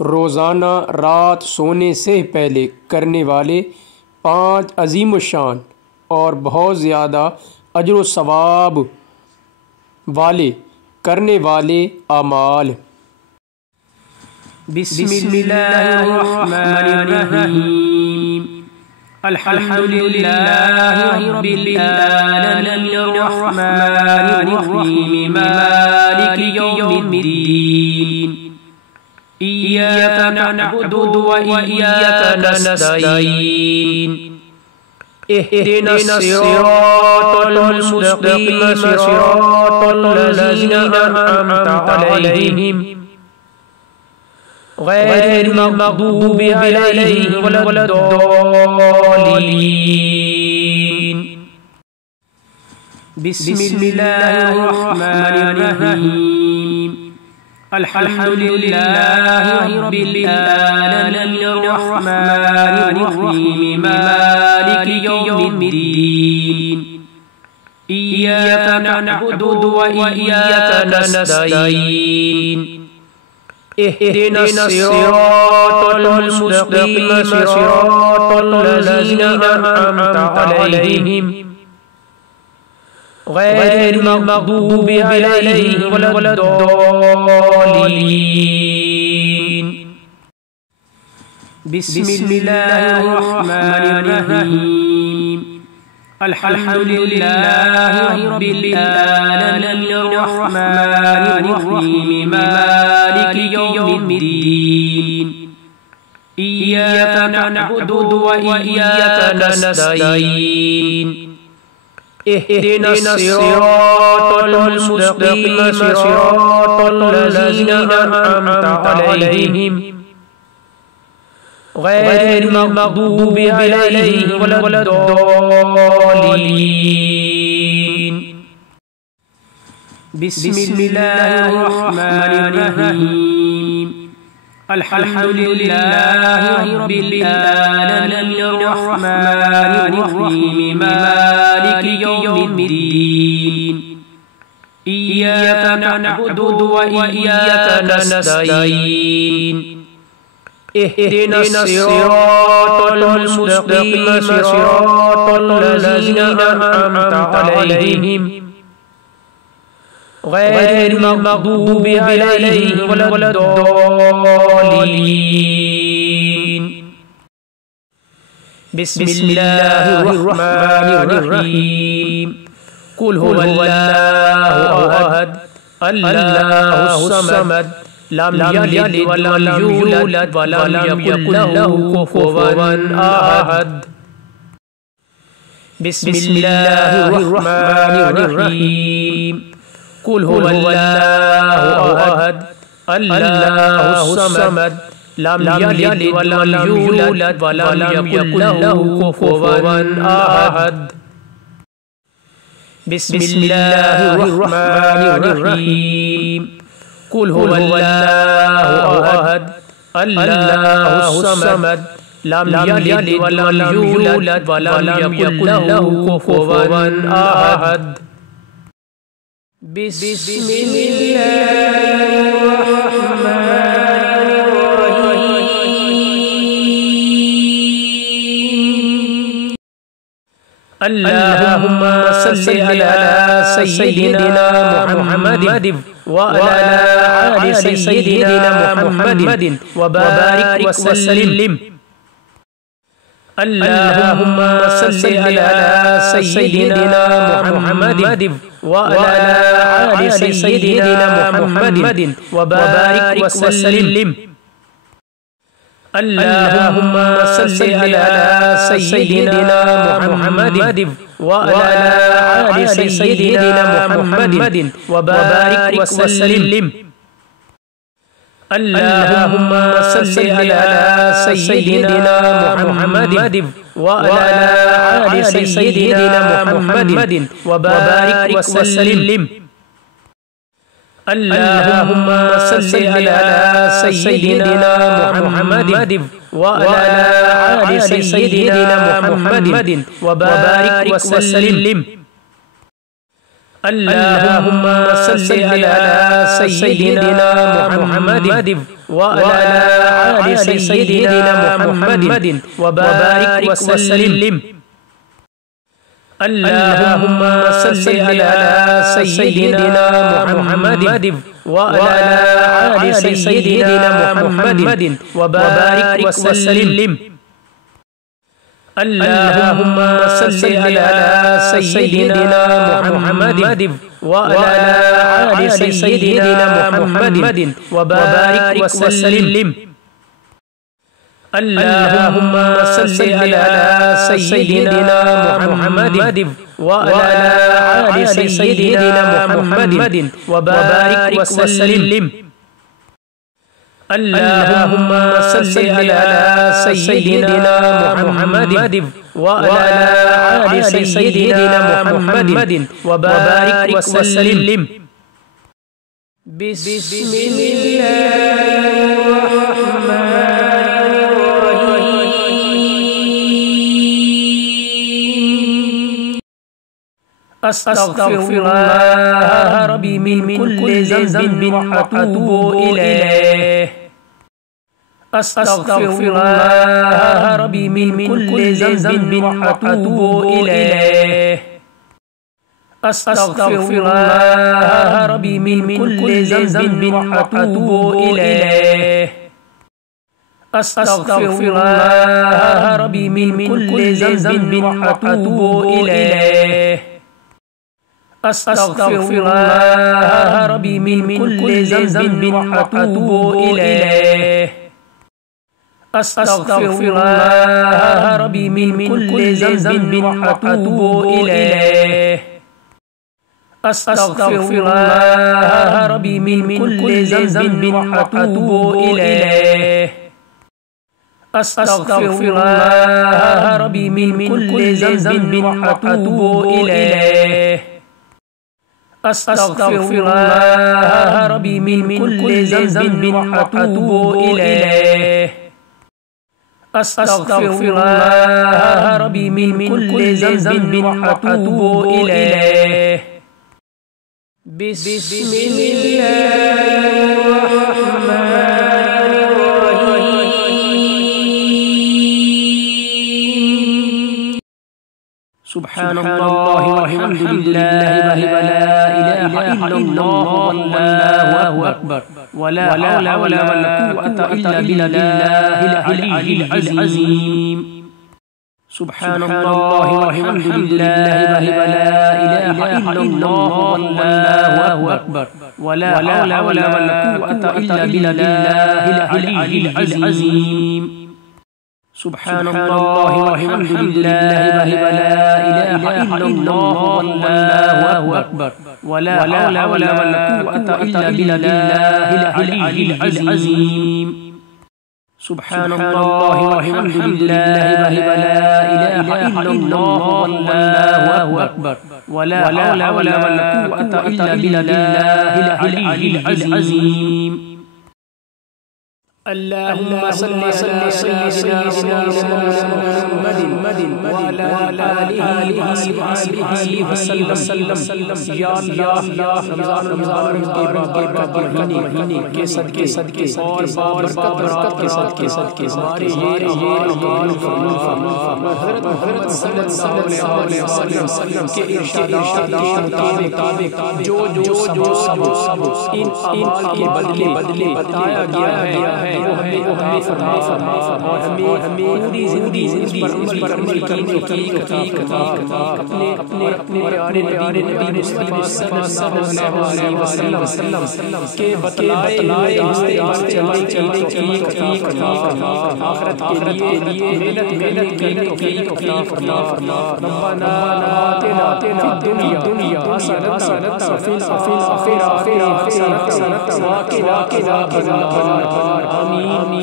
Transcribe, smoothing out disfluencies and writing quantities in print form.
रोज़ाना रात सोने से पहले करने वाले 5 अज़ीमुश्शान और बहुत ज़्यादा अज्र व सवाब वाले करने वाले अमाल। बिस्मिल्लाहिर्रहमानिर्रहीम। अल्हम्दुलिल्लाहि रब्बिल आलमीन अर्रहमानिर्रहीम मालिकि यौमिद्दीन। इय्याका नअबुदु व इय्याका नस्तईन। इहदिनस सिरातल मुस्तक़ीम सिरातल लज़ीना अनअमता अलैहिम गैरिल मग़दूबि अलैहिम वलद्दालिन। बिस्मिल्लाहिर्रहमानिर्रहीम। अल्हम्दुलिल्लाहि रब्बिल आलमीन अर्रहमानिर्रहीम मालिकि यौमिद्दीन। इय्याका नअबुदु व इय्याका नस्तईन। इहदिनस सिरातल मुस्तक़ीम सिरातल लज़ीना अनअमता अलैहिम गैरिल मग़दूबि अलैहिम वलद्दालिन। बिस्मिल्लाहिर्रहमानिर्रहीम। अल्हम्दुलिल्लाहि रब्बिल आलमीन अर्रहमानिर्रहीम मालिकि यौमिद्दीन। इय्याका नअबुदु व इय्याका नस्तईन। इहदिनस सिरातल मुस्तक़ीम सिरातल लज़ीना अनअमता अलैहिम गैरिल मग़दूबि अलैहिम वलद्दालिन। बिस्मिल्लाहिर्रहमानिर्रहीम। अल्हम्दुलिल्लाहि रब्बिल आलमीन अर्रहमानिर्रहीम मालिकि यौमिद्दीन। इय्याका नअबुदु व इय्याका नस्तईन। इहदिनस सिरातल मुस्तक़ीम सिरातल लज़ीना अनअमता अलैहिम गैरिल मग़दूबि अलैहिम वलद्दालिन। बिस्मिल्लाहिर्रहमानिर्रहीम। कुल हुवल्लाहु अहद अल्लाहुस समद लम यलिद व लम यूलद व लम यकुल लहू कुफुवन अहद। बिस्मिल्लाहिर्रहमानिर्रहीम। कुल हुवल्लाहु अहद अल्लाहुस समद लम यलिद व लम यूलद व लम यकुल लहू कुफुवन अहद। बिस्मिल्लाहिर्रहमानिर्रहीम। कुल हुवल्लाहु अहद अल्लाहुस समद लम यलिद व लम यूलद व लम यकुल लहू कुफुवन अहद। बिस्मिल्लाहिर्रहमानिर्रहीम। अल्लाहुम्मा सल्लि अला सय्यिदिना मुहम्मद व अला आलि सय्यिदिना मुहम्मद व बारिक व सल्लिम। अल्लाहुम्मा सल्लि अला सय्यिदिना मुहम्मद व अला आलि सय्यिदिना मुहम्मद व बारिक व सल्लिम। अल्लाहुम्मा सल्लि अला सय्यिदिना मुहम्मद व अला आलि सय्यिदिना मुहम्मद व बारिक व सल्लिम। अल्लाहुम्मा सल्लि अला सय्यिदिना मुहम्मद व अला आलि सय्यिदिना मुहम्मद व बारिक व सल्लिम। अल्लाहुम्मा सल्लि अला सय्यिदिना मुहम्मद व अला आलि सय्यिदिना मुहम्मद व बारिक व सल्लिम। अल्लाहुम्मा सल्लि अला सय्यिदिना मुहम्मद وعلى آل سيدنا محمد وبارك وسلم. اللهم صل على سيدنا محمد وعلى آل سيدنا محمد وبارك وسلم. اللهم صل على سيدنا محمد وعلى آل سيدنا محمد وبارك وسلم. اللهم صل على سيدنا محمد وعلى آل سيدنا محمد وبارك وسلم. اللهم صل على سيدنا محمد وعلى آل سيدنا محمد وبارك وسلم. بسم الله الرحمن الرحيم. أستغفر الله ربي من كل ذنب وأتوب إليه. أستغفر الله ربي من كل ذنب وأتوب إليه. أستغفر الله ربي من كل ذنب وأتوب إليه. أستغفر الله ربي من كل ذنب وأتوب إليه. أستغفر الله ربي من كل ذنب وأتوب إليه. أستغفر الله ربي من كل ذنب وأتوب إليه. أستغفر الله ربي من كل ذنب وأتوب إليه. أستغفر الله ربي من كل ذنب وأتوب إليه. أستغفر الله ربي من كل ذنب وأتوب إليه. أستغفر الله ربي من كل ذنب وأتوب إليه. بسم الله الرحمن الرحيم. سبحان الله والحمد لله ولا إله إلا الله والله أكبر ولا حول ولا قوة إلا بالله العلي العظيم. سبحان الله والحمد لله ولا إله إلا الله والله أكبر ولا حول ولا قوة إلا بالله العلي العظيم. سبحان الله والحمد لله ولا إله إلا الله والله أكبر ولا حول ولا قوة إلا بالله العلي العظيم. سبحان الله والحمد لله ولا إله إلا الله والله أكبر ولا حول ولا قوة إلا بالله العلي العظيم. اللهم صل على سيدنا محمد وعلى آله وصحبه وسلم. या अल्लाह रमज़ान के महीने के सदके और बरकत के सदके हमारे ये हज़रत मोहम्मद सल्लल्लाहु अलैहि वसल्लम के इरशादात के मुताबिक जो इन अमाल के बदले बताया गया है वो हमें फरमा और हमें पूरी जिंदगी पर अमल करने की अपने प्यारे नबी मुस्तफा सल्लल्लाहु अलैहि वसल्लम के बतलाए चलने की आखिरत के लिए मेहनत करने की फरमा रब्बाना आतिना फिद दुनिया हसनतन फिल आखिरति हसनतन व क़िना आमीन।